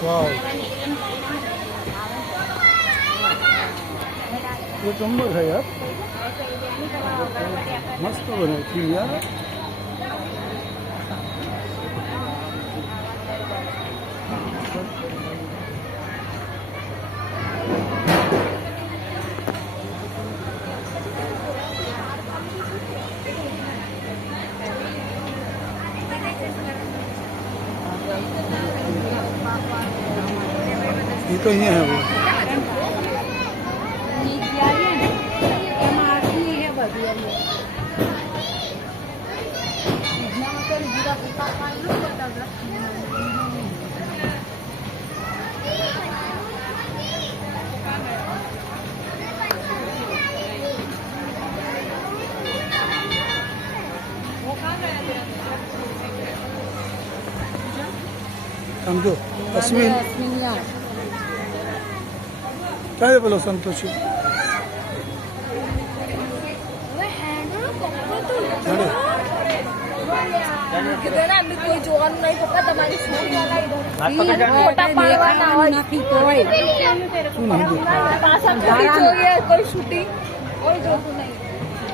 वाह ये नंबर है यार, मस्त बनाई थी यार। ये तो ये है वो समझो अश्विन क्या है बोलो संतोष કોઈ જોવાનું નહીં પપ્પા તમારી ફોટા પાડવાના હોય કોઈ પાછા જોઈએ કોઈ શૂટિંગ કોઈ જોતું નહીં